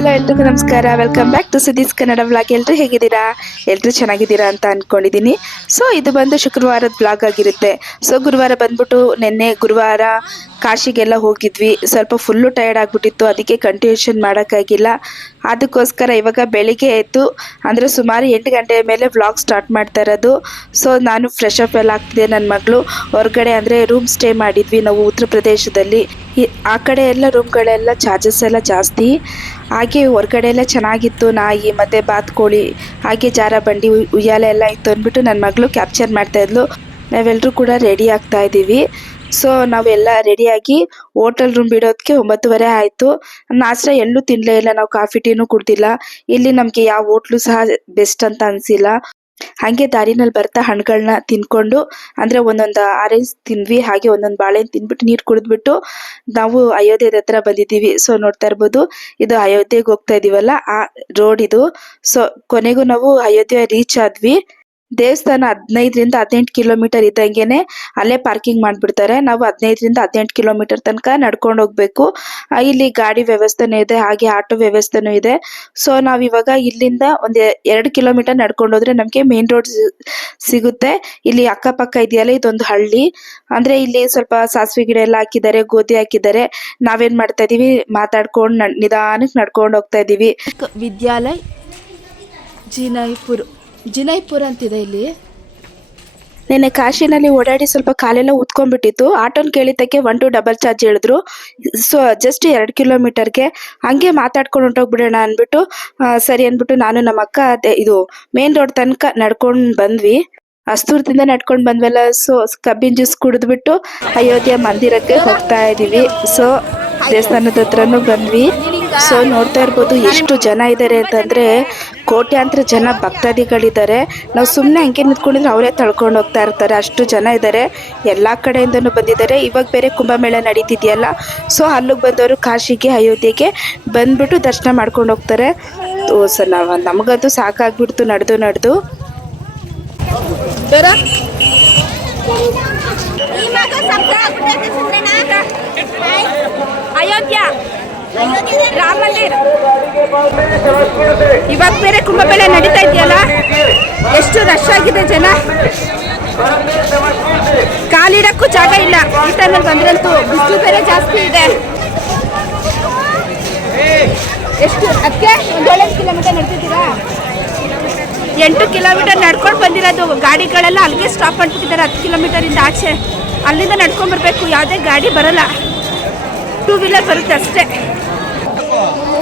Hello ಎಲ್ರಿಗೂ ನಮಸ್ಕಾರ. Welcome back to Sudees Kannada blog ಎಲ್ಲರೂ ಹೇಗಿದ್ದೀರಾ? ಎಲ್ಲರೂ ಚೆನ್ನಾಗಿದ್ದೀರಾ ಅಂತ ಅಂದ್ಕೊಂಡಿದ್ದೀನಿ ಸೊ ಇದು ಬಂದು ಶುಕ್ರವಾರದ ಬ್ಲಾಗ್ ಆಗಿರುತ್ತೆ. ಸೊ ಗುರುವಾರ ಬಂದ್ಬಿಟ್ಟು ನಿನ್ನೆ ಗುರುವಾರ ಕಾಶಿಗೆಲ್ಲ ಹೋಗಿದ್ವಿ. ಸ್ವಲ್ಪ ಫುಲ್ಲು ಟಯರ್ಡ್ ಆಗಿಬಿಟ್ಟಿತ್ತು. ಅದಕ್ಕೆ ಕಂಟಿನ್ಯೂಷನ್ ಮಾಡೋಕ್ಕಾಗಿಲ್ಲ. ಅದಕ್ಕೋಸ್ಕರ ಇವಾಗ ಬೆಳಿಗ್ಗೆ ಎದ್ದು, ಅಂದರೆ ಸುಮಾರು ಎಂಟು ಗಂಟೆ ಮೇಲೆ ವ್ಲಾಗ್ ಸ್ಟಾರ್ಟ್ ಮಾಡ್ತಾ ಇರೋದು. ಸೊ ನಾನು ಫ್ರೆಶ್ ಅಪ್ ಎಲ್ಲ ಆಗ್ತಿದೆ ನನ್ನ ಮಗಳು. ಹೊರಗಡೆ ಅಂದರೆ ರೂಮ್ ಸ್ಟೇ ಮಾಡಿದ್ವಿ ನಾವು ಉತ್ತರ ಪ್ರದೇಶದಲ್ಲಿ. ಆ ಕಡೆ ಎಲ್ಲ ರೂಮ್ಗಳೆಲ್ಲ ಚಾರ್ಜಸ್ ಎಲ್ಲ ಜಾಸ್ತಿ. ಹಾಗೆ ಹೊರಗಡೆ ಎಲ್ಲ ಚೆನ್ನಾಗಿತ್ತು, ನಾಯಿ, ಮತ್ತು ಬಾತ್ಕೋಳಿ ಹಾಗೆ ಜಾರ, ಬಂಡಿ ಉಯ್- ಉಯ್ಯಾಲೆ ಎಲ್ಲ ಇತ್ತು ಅಂದ್ಬಿಟ್ಟು ನನ್ನ ಮಗಳು ಕ್ಯಾಪ್ಚರ್ ಮಾಡ್ತಾಯಿದ್ಲು ನಾವೆಲ್ಲರೂ ಕೂಡ ರೆಡಿ ಆಗ್ತಾ ಇದ್ದೀವಿ. ಸೊ ನಾವೆಲ್ಲ ರೆಡಿಯಾಗಿ ಹೋಟೆಲ್ ರೂಮ್ ಬಿಡೋದಕ್ಕೆ ಒಂಬತ್ತುವರೆ ಆಯಿತು. ನಾಷ್ಟ ಎಲ್ಲೂ ತಿನ್ನಲೇ ಇಲ್ಲ. ನಾವು ಕಾಫಿ ಟೀನು ಕುಡ್ದಿಲ್ಲ. ಇಲ್ಲಿ ನಮಗೆ ಯಾವ ಹೋಟ್ಲು ಸಹ ಬೆಸ್ಟ್ ಅಂತ ಅನಿಸಿಲ್ಲ. ಹಾಗೆ ದಾರಿನಲ್ಲಿ ಬರ್ತಾ ಹಣ್ಣುಗಳನ್ನ ತಿನ್ಕೊಂಡು, ಅಂದರೆ ಒಂದೊಂದು ಆರೆಂಜ್ ತಿಂದ್ವಿ ಹಾಗೆ ಒಂದೊಂದು ಬಾಳೆಹಣ್ಣು ತಿನ್ಬಿಟ್ಟು ನೀರು ಕುಡಿದ್ಬಿಟ್ಟು ನಾವು ಅಯೋಧ್ಯದ ಹತ್ರ ಬಂದಿದ್ದೀವಿ. ಸೊ ನೋಡ್ತಾ ಇರ್ಬೋದು, ಇದು ಅಯೋಧ್ಯೆಗೆ ಹೋಗ್ತಾ ಇದೀವಲ್ಲ, ಆ ರೋಡ್ ಇದು. ಸೊ ಕೊನೆಗೂ ನಾವು ಅಯೋಧ್ಯೆ ರೀಚ್ ಆದ್ವಿ. ದೇವಸ್ಥಾನ ಹದಿನೈದರಿಂದ ಹದಿನೆಂಟು ಕಿಲೋಮೀಟರ್ ಇದ್ದಂಗೆನೆ ಅಲ್ಲೇ ಪಾರ್ಕಿಂಗ್ ಮಾಡಿಬಿಡ್ತಾರೆ. ನಾವು ಹದಿನೈದರಿಂದ ಹದಿನೆಂಟು ಕಿಲೋಮೀಟರ್ ತನಕ ನಡ್ಕೊಂಡು ಹೋಗ್ಬೇಕು. ಇಲ್ಲಿ ಗಾಡಿ ವ್ಯವಸ್ಥೆನೂ ಇದೆ, ಹಾಗೆ ಆಟೋ ವ್ಯವಸ್ಥೆನೂ ಇದೆ. ಸೊ ನಾವು ಇವಾಗ ಇಲ್ಲಿಂದ ಒಂದು ಎರಡು ಕಿಲೋಮೀಟರ್ ನಡ್ಕೊಂಡು ಹೋದ್ರೆ ನಮಗೆ ಮೇನ್ ರೋಡ್ ಸಿಗುತ್ತೆ. ಇಲ್ಲಿ ಅಕ್ಕಪಕ್ಕ ಇದೆಯಲ್ಲ, ಇದೊಂದು ಹಳ್ಳಿ. ಅಂದ್ರೆ ಇಲ್ಲಿ ಸ್ವಲ್ಪ ಸಾಸಿವೆ ಗಿಡ ಎಲ್ಲ ಹಾಕಿದ್ದಾರೆ, ಗೋಧಿ ಹಾಕಿದ್ದಾರೆ. ನಾವೇನ್ ಮಾಡ್ತಾ ಇದೀವಿ? ಮಾತಾಡ್ಕೊಂಡು ನಿಧಾನಕ್ಕೆ ನಡ್ಕೊಂಡು ಹೋಗ್ತಾ ಇದೀವಿ. ವಿದ್ಯಾಲಯ ಜಿನೈಪುರ್ ಜಿನೈಪುರ್ ಅಂತಿದೆ ಇಲ್ಲಿ. ನೆನ್ನೆ ಕಾಶಿನಲ್ಲಿ ಓಡಾಡಿ ಸ್ವಲ್ಪ ಕಾಲೆಲ್ಲ ಉತ್ಕೊಂಡ್ಬಿಟ್ಟಿತ್ತು ಆಟೋನ್ ಕೇಳಿದ್ದಕ್ಕೆ ಒನ್ ಟು ಡಬಲ್ ಚಾರ್ಜ್ ಹೇಳಿದ್ರು. ಸೊ ಜಸ್ಟ್ ಎರಡು ಕಿಲೋಮೀಟರ್ಗೆ ಹಂಗೆ ಮಾತಾಡ್ಕೊಂಡು ಹೊಂಟೋಗ್ಬಿಡೋಣ ಅಂದ್ಬಿಟ್ಟು ಸರಿ ಅಂದ್ಬಿಟ್ಟು ನಾನು ನಮ್ಮ ಅಕ್ಕ, ಅದೇ, ಇದು ಮೇನ್ ರೋಡ್ ತನಕ ನಡ್ಕೊಂಡು ಬಂದ್ವಿ. ಅಸ್ತೂರದಿಂದ ನಡ್ಕೊಂಡು ಬಂದ್ವಲ್ಲ ಸೊ ಕಬ್ಬಿನ ಜ್ಯೂಸ್ ಕುಡಿದ್ಬಿಟ್ಟು ಅಯೋಧ್ಯೆ ಮಂದಿರಕ್ಕೆ ಹೋಗ್ತಾ ಇದೀವಿ. ಸೊ ದೇವಸ್ಥಾನದ ಹತ್ರನೂ ಬಂದ್ವಿ. ಸೊ ನೋಡ್ತಾ ಇರ್ಬೋದು ಎಷ್ಟು ಜನ ಇದ್ದಾರೆ ಅಂತಂದ್ರೆ ಕೋಟ್ಯಾಂತರ ಜನ ಭಕ್ತಾದಿಗಳಿದ್ದಾರೆ. ನಾವು ಸುಮ್ಮನೆ ಹಂಗೆ ನಿಂತ್ಕೊಂಡಿದ್ರೆ ಅವರೇ ತಳ್ಕೊಂಡು ಹೋಗ್ತಾ ಇರ್ತಾರೆ. ಅಷ್ಟು ಜನ ಇದ್ದಾರೆ. ಎಲ್ಲ ಕಡೆಯಿಂದನೂ ಬಂದಿದ್ದಾರೆ. ಇವಾಗ ಬೇರೆ ಕುಂಭಮೇಳ ನಡೀತಿದೆಯಲ್ಲ. ಸೊ ಅಲ್ಲಿಗೆ ಬಂದವರು ಕಾಶಿಗೆ, ಅಯೋಧ್ಯೆಗೆ ಬಂದ್ಬಿಟ್ಟು ದರ್ಶನ ಮಾಡ್ಕೊಂಡು ಹೋಗ್ತಾರೆ. ಸೊ ನಾವು ನಮಗಂತೂ ಸಾಕಾಗ್ಬಿಡ್ತು ನಡೆದು ನಡೆದು. ಅಯೋಧ್ಯ. ರಾಮ ಮಂದಿರ ಇವಾಗ ಬೇರೆ ಕುಂಭಮೇಳ ನಡೀತಾ ಇದೆಯಲ್ಲ? ಎಷ್ಟು ರಶ್ ಆಗಿದೆ ಜನ? ಕಾಲಿಡಕ್ಕೂ ಜಾಗ ಇಲ್ಲ. ಈ ಟೈಮಲ್ಲಿ ಬಂದ್ರಂತೂ ಬಿಸಿಲು ಬೇರೆ ಜಾಸ್ತಿ ಇದೆ. ಎಷ್ಟು, ಅದಕ್ಕೆ ಒಂದೇಳು ಕಿಲೋಮೀಟರ್ ನಡ್ತಿದ್ದೀರಾ? ಎಂಟು ಕಿಲೋಮೀಟರ್ ನಡ್ಕೊಂಡು ಬಂದಿರೋದು. ಗಾಡಿಗಳೆಲ್ಲ ಅಲ್ಲಿಗೆ ಸ್ಟಾಪ್ ಮಾಡ್ಬಿಟ್ಟಿದ್ದಾರೆ ಹತ್ತು ಕಿಲೋಮೀಟರಿಂದ ಆಚೆ. ಅಲ್ಲಿಂದ ನಡ್ಕೊಂಡು ಬರಬೇಕು. ಯಾವುದೇ ಗಾಡಿ ಬರಲ್ಲ. ಟೂ ವೀಲರ್ ಬರುತ್ತೆ ಅಷ್ಟೇ.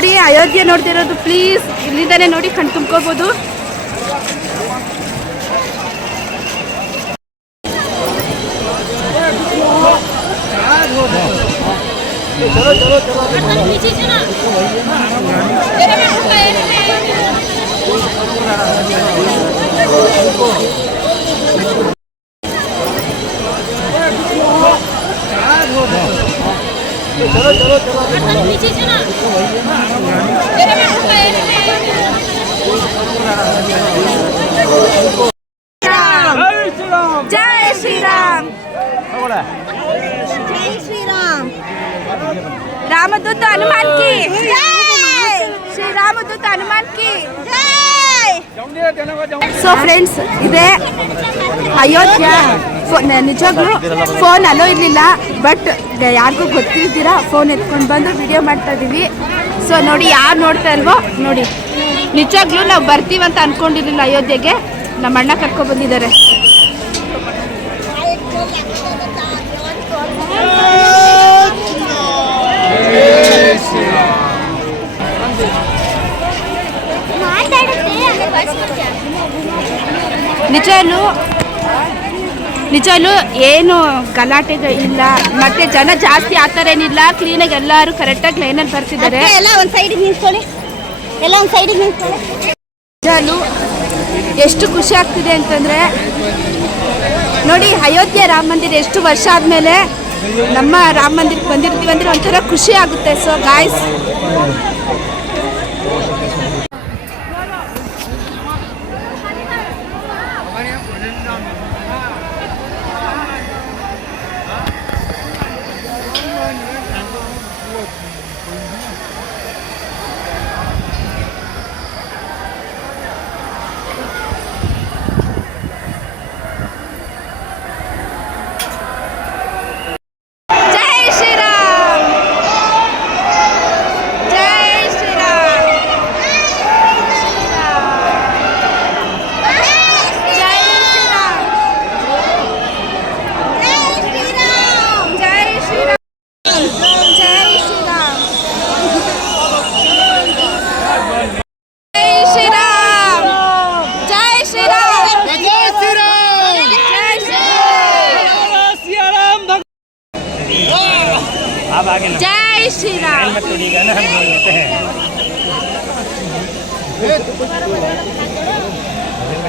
ನೋಡಿ ಅಯೋಧ್ಯೆ ನೋಡ್ತಿರೋದು ಪ್ಲೀಸ್ ಇಲ್ಲಿಂದಾನೆ ನೋಡಿ ಕಣ್ ತುಂಬ್ಕೋಬಹುದು ಜೈ ಶ್ರೀರಾಮ್. ಜೈ ಶ್ರೀರಾಮ್. ರಾಮದೂತ ಹನುಮಾನ್ ಕಿ. ಶ್ರೀರಾಮದೂತ ಹನುಮಾನ್ ಕಿ. ಸೊ ಫ್ರೆಂಡ್ಸ್ ಇದೆ ಅಯೋಧ್ಯೆ. ನಿಜವಾಗ್ಲೂ ಫೋನ್ ಅಲೋ ಇರಲಿಲ್ಲ ಬಟ್ ಯಾರಿಗೂ ಗೊತ್ತಿದ್ದೀರಾ ಫೋನ್ ಎತ್ಕೊಂಡು ಬಂದು ವಿಡಿಯೋ ಮಾಡ್ತಾ ಇದೀವಿ. ಸೊ ನೋಡಿ ಯಾರು ನೋಡ್ತಾ ಇಲ್ವೋ ನೋಡಿ. ನಿಜವಾಗ್ಲೂ ನಾವು ಬರ್ತೀವಂತ ಅನ್ಕೊಂಡಿರಲಿಲ್ಲ ಅಯೋಧ್ಯೆಗೆ. ನಮ್ಮ ಅಣ್ಣ ಕರ್ಕೊಂಡ್ಬಂದಿದ್ದಾರೆ ನಿಜವೂ ನಿಜವೂ ಏನು ಗಲಾಟೆ ಇಲ್ಲ ಮತ್ತೆ ಜನ ಜಾಸ್ತಿ ಆ ಥರ ಏನಿಲ್ಲ ಕ್ಲೀನಾಗಿ ಎಲ್ಲರೂ ಕರೆಕ್ಟಾಗಿ ಲೈನಲ್ಲಿ ಬರ್ತಿದ್ದಾರೆ. ಎಲ್ಲ ಒಂದು ಸೈಡಿಗೆ ನಿಂತ್ಕೊಳ್ಳಿ. ಎಲ್ಲ ಒಂದು ಸೈಡಿಗೆ ನಿಂತ್ಕೊಳ್ಳಿ. ಎಷ್ಟು ಖುಷಿ ಆಗ್ತಿದೆ ಅಂತಂದರೆ ನೋಡಿ ಅಯೋಧ್ಯೆ ರಾಮ ಮಂದಿರ ಎಷ್ಟು ವರ್ಷ ಆದಮೇಲೆ ನಮ್ಮ ರಾಮ ಮಂದಿರಕ್ಕೆ ಬಂದಿರ್ತೀವಿ ಅಂದರೆ ಒಂಥರ ಖುಷಿ ಆಗುತ್ತೆ. ಸೊ ಗಾಯ್ಸ್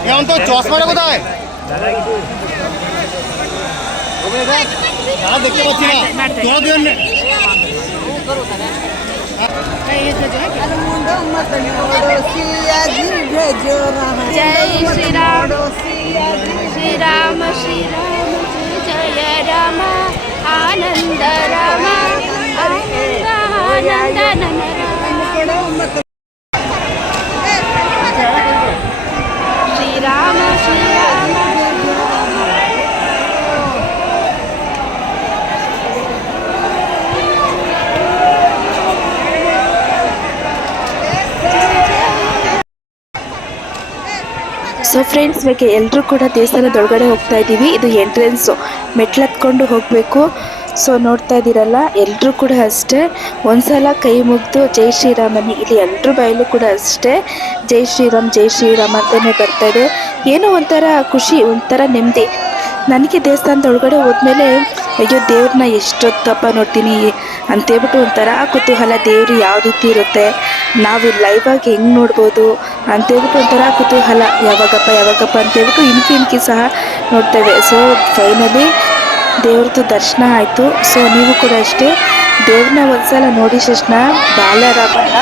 এখন তো চশমাটা কোথায়? তারা দেখতে পাচ্ছি না। তোরা দুজন জয় শ্রীরাম শ্রীরাম শ্রীরাম আনন্দ রাম, আনন্দ আনন্দ ಸೊ ಫ್ರೆಂಡ್ಸ್ ಇವಾಗ ಎಲ್ಲರೂ ಕೂಡ ದೇವಸ್ಥಾನದೊಳಗಡೆ ಹೋಗ್ತಾ ಇದ್ದೀವಿ. ಇದು ಎಂಟ್ರೆನ್ಸು ಮೆಟ್ಲತ್ಕೊಂಡು ಹೋಗಬೇಕು. ಸೊ ನೋಡ್ತಾ ಇದ್ದೀರಲ್ಲ ಎಲ್ಲರೂ ಕೂಡ ಅಷ್ಟೇ. ಒಂದ್ಸಲ ಕೈ ಮುಗಿದು ಜೈ ಶ್ರೀರಾಮನಿ. ಇಲ್ಲಿ ಎಲ್ಲರ ಬಾಯಲ್ಲೂ ಕೂಡ ಅಷ್ಟೇ. ಜೈ ಶ್ರೀರಾಮ್ ಜೈ ಶ್ರೀರಾಮ್ ಅಂತಲೇ ಇದೆ. ಏನೋ ಒಂಥರ ಖುಷಿ, ಒಂಥರ ನೆಮ್ಮದಿ. ನನಗೆ ದೇವಸ್ಥಾನದ ಒಳಗಡೆ ಹೋದ್ಮೇಲೆ, ಅಯ್ಯೋ ದೇವ್ರನ್ನ ಎಷ್ಟೊತ್ತಪ್ಪ ನೋಡ್ತೀನಿ ಅಂತೇಳ್ಬಿಟ್ಟು ಒಂಥರ ಕುತೂಹಲ ದೇವರು ಯಾವ ರೀತಿ ಇರುತ್ತೆ. ನಾವು ಲೈವಾಗಿ ಹೆಂಗೆ ನೋಡ್ಬೋದು ಅಂತೇಳ್ಬಿಟ್ಟು ಒಂಥರ ಕುತೂಹಲ. ಯಾವಾಗಪ್ಪ ಯಾವಾಗಪ್ಪ ಅಂತೇಳ್ಬಿಟ್ಟು ಇನ್ಕಿ ಇನ್ಕಿ ಸಹ ನೋಡ್ತೇವೆ. ಸೊ ಫೈನಲಿ ದೇವ್ರದ್ದು ದರ್ಶನ ಆಯಿತು. ಸೊ ನೀವು ಕೂಡ ಅಷ್ಟೇ ದೇವ್ರನ್ನ ಒಂದ್ಸಲ ನೋಡಿ ತಕ್ಷಣ ಬಾಲರಾಮನ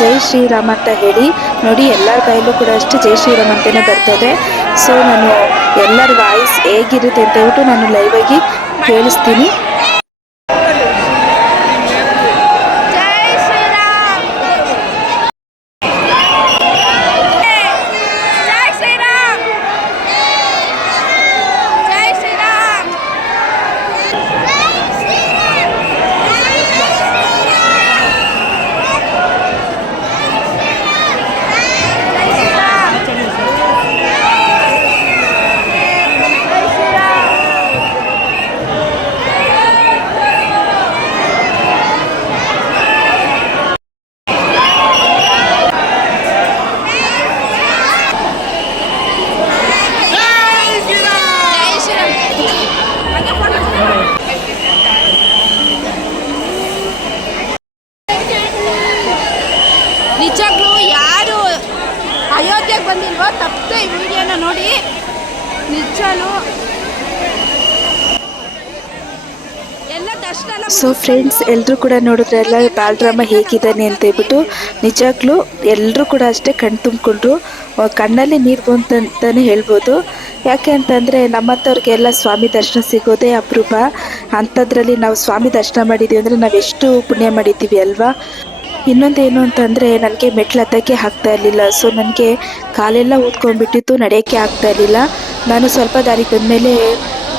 ಜೈ ಶ್ರೀರಾಮ ಅಂತ ಹೇಳಿ ನೋಡಿ ಎಲ್ಲರ ಬಾಯಲ್ಲೂ ಕೂಡ ಅಷ್ಟೇ ಜೈ ಶ್ರೀರಾಮ್ ಅಂತಲೇ ಬರ್ತದೆ. ಸೊ ನಾನು ಎಲ್ಲರ ವಾಯ್ಸ್ ಹೇಗಿರುತ್ತೆ ಅಂತ ಹೇಳ್ಬಿಟ್ಟು ನಾನು ಲೈವ್ ಆಗಿ ಕೇಳಿಸ್ತೀನಿ. ನೋಡಿ. ನಿಜಲು ಸೊ ಫ್ರೆಂಡ್ಸ್ ಎಲ್ಲರೂ ಕೂಡ ನೋಡಿದ್ರಲ್ಲ ಬಾಲರಾಮ ಹೇಗಿದ್ದಾನೆ ಅಂತ ಹೇಳ್ಬಿಟ್ಟು ನಿಜಾಗ್ಲೂ ಎಲ್ಲರೂ ಕೂಡ ಅಷ್ಟೇ ಕಣ್ ತುಂಬಿಕೊಂಡ್ರು ಕಣ್ಣಲ್ಲಿ ನೀರು ಬಂತಂತಲೇ ಹೇಳ್ಬೋದು. ಯಾಕೆ ಅಂತಂದರೆ ನಮ್ಮಂಥವ್ರಿಗೆಲ್ಲ ಸ್ವಾಮಿ ದರ್ಶನ ಸಿಗೋದೇ ಅಪರೂಪ. ಅಂಥದ್ರಲ್ಲಿ ನಾವು ಸ್ವಾಮಿ ದರ್ಶನ ಮಾಡಿದ್ದೀವಿ ಅಂದರೆ ನಾವು ಎಷ್ಟು ಪುಣ್ಯ ಮಾಡಿದ್ದೀವಿ ಅಲ್ವಾ? ಇನ್ನೊಂದೇನು ಅಂತಂದರೆ ನನಗೆ ಮೆಟ್ಲು ಹತ್ತಕ್ಕೆ ಆಗ್ತಾ ಇರಲಿಲ್ಲ. ಸೊ ನನಗೆ ಕಾಲೆಲ್ಲ ಊದ್ಕೊಂಡ್ಬಿಟ್ಟಿತ್ತು, ನಡೆಯೋಕ್ಕೆ ಆಗ್ತಾ ಇರಲಿಲ್ಲ. ನಾನು ಸ್ವಲ್ಪ ದಾರಿಗೆ ಬಂದಮೇಲೆ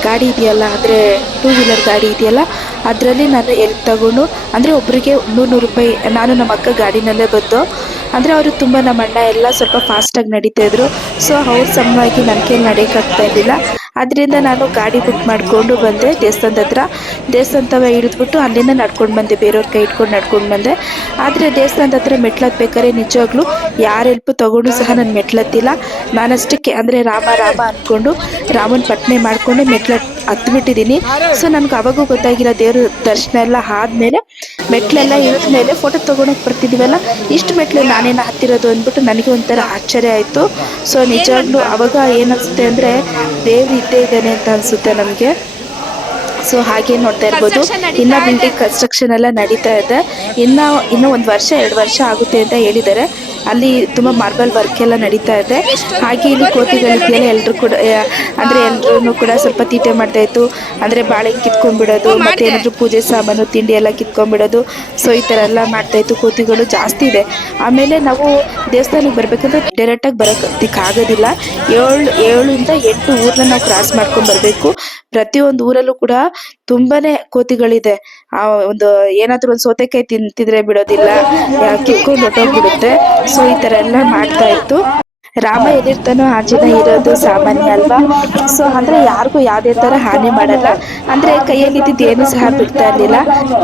ಗಾಡಿ ಇದೆಯಲ್ಲ, ಅಂದರೆ ಟೂ ವೀಲರ್ ಗಾಡಿ ಇದೆಯಲ್ಲ, ಅದರಲ್ಲಿ ನಾನು ಎಲ್ಪ್ ತಗೊಂಡು, ಅಂದರೆ ಒಬ್ಬರಿಗೆ ನೂರು ನೂರು ರೂಪಾಯಿ, ನಾನು ನಮ್ಮ ಅಕ್ಕ ಗಾಡಿನಲ್ಲೇ ಬಂದು, ಅಂದರೆ ಅವರು ತುಂಬ ನಮ್ಮ ಅಣ್ಣ ಎಲ್ಲ ಸ್ವಲ್ಪ ಫಾಸ್ಟಾಗಿ ನಡೀತಾ ಇದ್ರು. ಸೊ ಅವ್ರ ಸಮವಾಗಿ ನನಗೆ ನಡೆಯೋಕ್ಕಾಗ್ತಾ ಇರಲಿಲ್ಲ. ಅದರಿಂದ ನಾನು ಗಾಡಿ ಬುಕ್ ಮಾಡಿಕೊಂಡು ಬಂದೆ. ದೇವಸ್ಥಾನದ ಹತ್ರ. ದೇವಸ್ಥಾನ ತವ ಹಿಡಿದ್ಬಿಟ್ಟು ಅಲ್ಲಿಂದ ನಡ್ಕೊಂಡು ಬಂದೆ. ಬೇರೆಯವ್ರ ಕೈ ಇಟ್ಕೊಂಡು ನಡ್ಕೊಂಡು ಬಂದೆ. ಆದರೆ ದೇವಸ್ಥಾನದ ಹತ್ರ ಮೆಟ್ಲತ್ಬೇಕಾದ್ರೆ ನಿಜವಾಗ್ಲೂ ಯಾರ ಹೆಲ್ಪ್ ತೊಗೊಂಡು ಸಹ ನಾನು ಮೆಟ್ಲತ್ತಿಲ್ಲ. ನಾನಷ್ಟಕ್ಕೆ ಅಂದರೆ ರಾಮ ರಾಮ ಅಂದ್ಕೊಂಡು ರಾಮನ ಪಟ್ನೆ ಮಾಡಿಕೊಂಡು ಮೆಟ್ಲ ಹತ್ಬಿಟ್ಟಿದ್ದೀನಿ. ಸೊ ನನಗೆ ಅವಾಗೂ ಗೊತ್ತಾಗಿಲ್ಲ. ದೇವ್ರ ದರ್ಶನ ಎಲ್ಲ ಆದಮೇಲೆ ಮೆಟ್ಲೆಲ್ಲ ಇಳಿದ ಮೇಲೆ ಫೋಟೋ ತೊಗೊಳಕ್ಕೆ ಬರ್ತಿದ್ದೀವಲ್ಲ ಇಷ್ಟು ಮೆಟ್ಲು ನಾನೇನು ಹತ್ತಿರೋದು ಅಂದ್ಬಿಟ್ಟು ನನಗೆ ಒಂಥರ ಆಶ್ಚರ್ಯ ಆಯಿತು. ಸೊ ನಿಜವಾಗ್ಲೂ ಅವಾಗ ಏನಿಸುತ್ತೆ ಅಂದರೆ ದೇವ್ರು ಇದ್ದೇ ಇದ್ದಾನೆ ಅಂತ ಅನ್ಸುತ್ತೆ ನಮಗೆ. ಸೊ ಹಾಗೆ ನೋಡ್ತಾ ಇರ್ಬೋದು. ಇನ್ನ ಬಿಲ್ಡಿಂಗ್ ಕನ್ಸ್ಟ್ರಕ್ಷನ್ ಎಲ್ಲ ನಡೀತಾ ಇದೆ. ಇನ್ನ ಇನ್ನೂ ಒಂದು ವರ್ಷ ಎರಡು ವರ್ಷ ಆಗುತ್ತೆ ಅಂತ ಹೇಳಿದ್ದಾರೆ. ಅಲ್ಲಿ ತುಂಬಾ ಮಾರ್ಬಲ್ ವರ್ಕ್ ಎಲ್ಲ ನಡೀತಾ ಇದೆ. ಹಾಗೆ ಇಲ್ಲಿ ಕೋತಿಗಳಿದೆಯಲ್ಲ ಎಲ್ಲರೂ ಕೂಡ ಅಂದ್ರೆ ಎಲ್ಲರೂ ಕೂಡ ಸ್ವಲ್ಪ ತೀಟೆ ಮಾಡ್ತಾ ಇತ್ತು. ಅಂದ್ರೆ ಬಾಳೆ ಕಿತ್ಕೊಂಡ್ಬಿಡೋದು, ಮತ್ತೆ ಏನಾದ್ರು ಪೂಜೆ ಸಾಮಾನು, ತಿಂಡಿ ಎಲ್ಲ ಕಿತ್ಕೊಂಡ್ಬಿಡೋದು. ಸೊ ಈ ತರ ಎಲ್ಲ ಮಾಡ್ತಾ ಇತ್ತು. ಕೋತಿಗಳು ಜಾಸ್ತಿ ಇದೆ. ಆಮೇಲೆ ನಾವು ದೇವಸ್ಥಾನಕ್ಕೆ ಬರ್ಬೇಕಂದ್ರೆ ಡೈರೆಕ್ಟಾಗಿ ಬರೋದಕ್ಕೆ ಆಗೋದಿಲ್ಲ. ಏಳು ಏಳಿಂದ ಎಂಟು ಊರನ್ನ ನಾವು ಕ್ರಾಸ್ ಮಾಡ್ಕೊಂಡ್ ಬರ್ಬೇಕು. ಪ್ರತಿಯೊಂದು ಊರಲ್ಲೂ ಕೂಡ ತುಂಬಾನೇ ಕೋತಿಗಳಿದೆ. ಆ ಒಂದು ಏನಾದ್ರೂ ಒಂದು ಸೌತೆಕಾಯಿ ತಿಂತಿದ್ರೆ ಬಿಡೋದಿಲ್ಲ ಕಿಕ್ಕೊಂಡು ಹೊಟ್ಟೋಗ್ಬಿಡುತ್ತೆ ಸೊ ಈ ತರ ಎಲ್ಲ ಮಾಡ್ತಾ ಇತ್ತು. ರಾಮ ಎಲ್ಲಿರ್ತಾನೋ ಆಂಜನೇಯ ಇರೋದು ಸಾಮಾನ್ಯ ಅಲ್ವಾ? ಸೊ ಅಂದ್ರೆ ಯಾರಿಗೂ ಯಾವ್ದೇ ತರ ಹಾನಿ ಮಾಡಲ್ಲ. ಅಂದ್ರೆ ಕೈಯಲ್ಲಿ ಏನು ಸಹ ಬಿಡ್ತಾ ಇರ್ಲಿಲ್ಲ.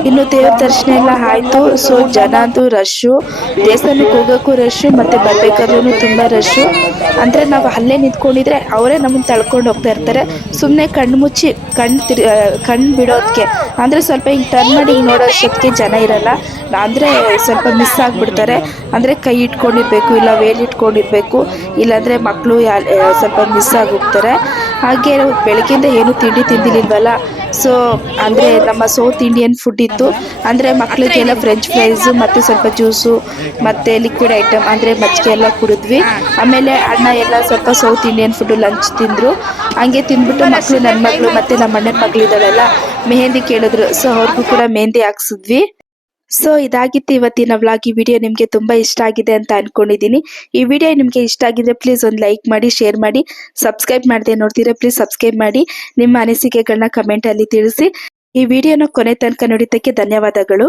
ಇನ್ನು ದೇವ್ರ ದರ್ಶನ ಎಲ್ಲ ಆಯ್ತು. ಸೊ ಜನ ಅಂತೂ ರಶ್ಶು ದೇವಸ್ಥಾನಕ್ಕೆ ಹೋಗೋಕ್ಕೂ ರಶ್ಶು ಮತ್ತೆ ಬರ್ಬೇಕಾದ್ರೂ ತುಂಬಾ ರಶ್ಶು ಅಂದ್ರೆ ನಾವು ಅಲ್ಲೇ ನಿಂತ್ಕೊಂಡಿದ್ರೆ ಅವರೇ ನಮ್ಮನ್ನ ತಳ್ಕೊಂಡು ಹೋಗ್ತಾ ಇರ್ತಾರೆ. ಸುಮ್ಮನೆ ಕಣ್ಣು ಮುಚ್ಚಿ ಕಣ್ಣು ತಿರು ಕಣ್ಣು ಬಿಡೋದಕ್ಕೆ ಅಂದ್ರೆ ಸ್ವಲ್ಪ ಹಿಂಗೆ ಟರ್ನ್ ಮಾಡಿ ಹಿಂಗೆ ಶಕ್ತಿ ಜನ ಇರಲ್ಲ. ಅಂದ್ರೆ ಸ್ವಲ್ಪ ಮಿಸ್ ಆಗ್ಬಿಡ್ತಾರೆ. ಅಂದ್ರೆ ಕೈ ಇಟ್ಕೊಂಡಿರ್ಬೇಕು, ಇಲ್ಲ ವೇಲ್ ಇಟ್ಕೊಂಡಿರ್ಬೇಕು. ಇಲ್ಲಾಂದ್ರೆ ಮಕ್ಕಳು ಸ್ವಲ್ಪ ಮಿಸ್ ಹೋಗ್ತಾರೆ ಹಾಗೆ ಬೆಳಗ್ಗೆಯಿಂದ ಏನು ತಿಂಡಿ ತಿಂದಿಲಿಲ್ವಲ್ಲ ಸೊ ಅಂದರೆ ನಮ್ಮ ಸೌತ್ ಇಂಡಿಯನ್ ಫುಡ್ ಇತ್ತು. ಅಂದರೆ ಮಕ್ಕಳಿಗೆಲ್ಲ ಫ್ರೆಂಚ್ ಫ್ರೈಸು ಮತ್ತು ಸ್ವಲ್ಪ ಜ್ಯೂಸು ಮತ್ತು ಲಿಕ್ವಿಡ್ ಐಟಮ್ ಅಂದರೆ ಮಜ್ಜಿಗೆ ಎಲ್ಲ ಕುಡಿದ್ವಿ. ಆಮೇಲೆ ಅಣ್ಣ ಎಲ್ಲ ಸ್ವಲ್ಪ ಸೌತ್ ಇಂಡಿಯನ್ ಫುಡ್ ಲಂಚ್ ತಿಂದರು. ಹಂಗೆ ತಿಂದ್ಬಿಟ್ಟು ಮಕ್ಕಳು ನನ್ನ ಮಕ್ಕಳು ಮತ್ತು ನಮ್ಮ ಅಣ್ಣನ ಮಗಳು ಇದ್ದಾಳಲ್ಲ ಮೆಹಂದಿ ಕೇಳಿದ್ರು. ಸೊ ಅವ್ರಿಗೂ ಕೂಡ ಮೆಹಂದಿ ಹಾಕ್ಸಿದ್ವಿ. ಸೊ ಇದಾಗಿತ್ತು ಇವತ್ತಿನ ವ್ಲಾಗ್ ಈ ವಿಡಿಯೋ ನಿಮಗೆ ತುಂಬಾ ಇಷ್ಟ ಆಗಿದೆ ಅಂತ ಅನ್ಕೊಂಡಿದ್ದೀನಿ ಈ ವಿಡಿಯೋ ನಿಮಗೆ ಇಷ್ಟ ಆಗಿದ್ರೆ ಪ್ಲೀಸ್ ಒಂದು ಲೈಕ್ ಮಾಡಿ ಶೇರ್ ಮಾಡಿ ಸಬ್ಸ್ಕ್ರೈಬ್ ಮಾಡದೆ ನೋಡ್ತೀರಾ ಪ್ಲೀಸ್ ಸಬ್ಸ್ಕ್ರೈಬ್ ಮಾಡಿ. ನಿಮ್ಮ ಅನಿಸಿಕೆಗಳನ್ನ ಕಮೆಂಟಲ್ಲಿ ತಿಳಿಸಿ. ಈ ವಿಡಿಯೋನ ಕೊನೆ ತನಕ ನೋಡಿದ್ದಕ್ಕೆ ಧನ್ಯವಾದಗಳು.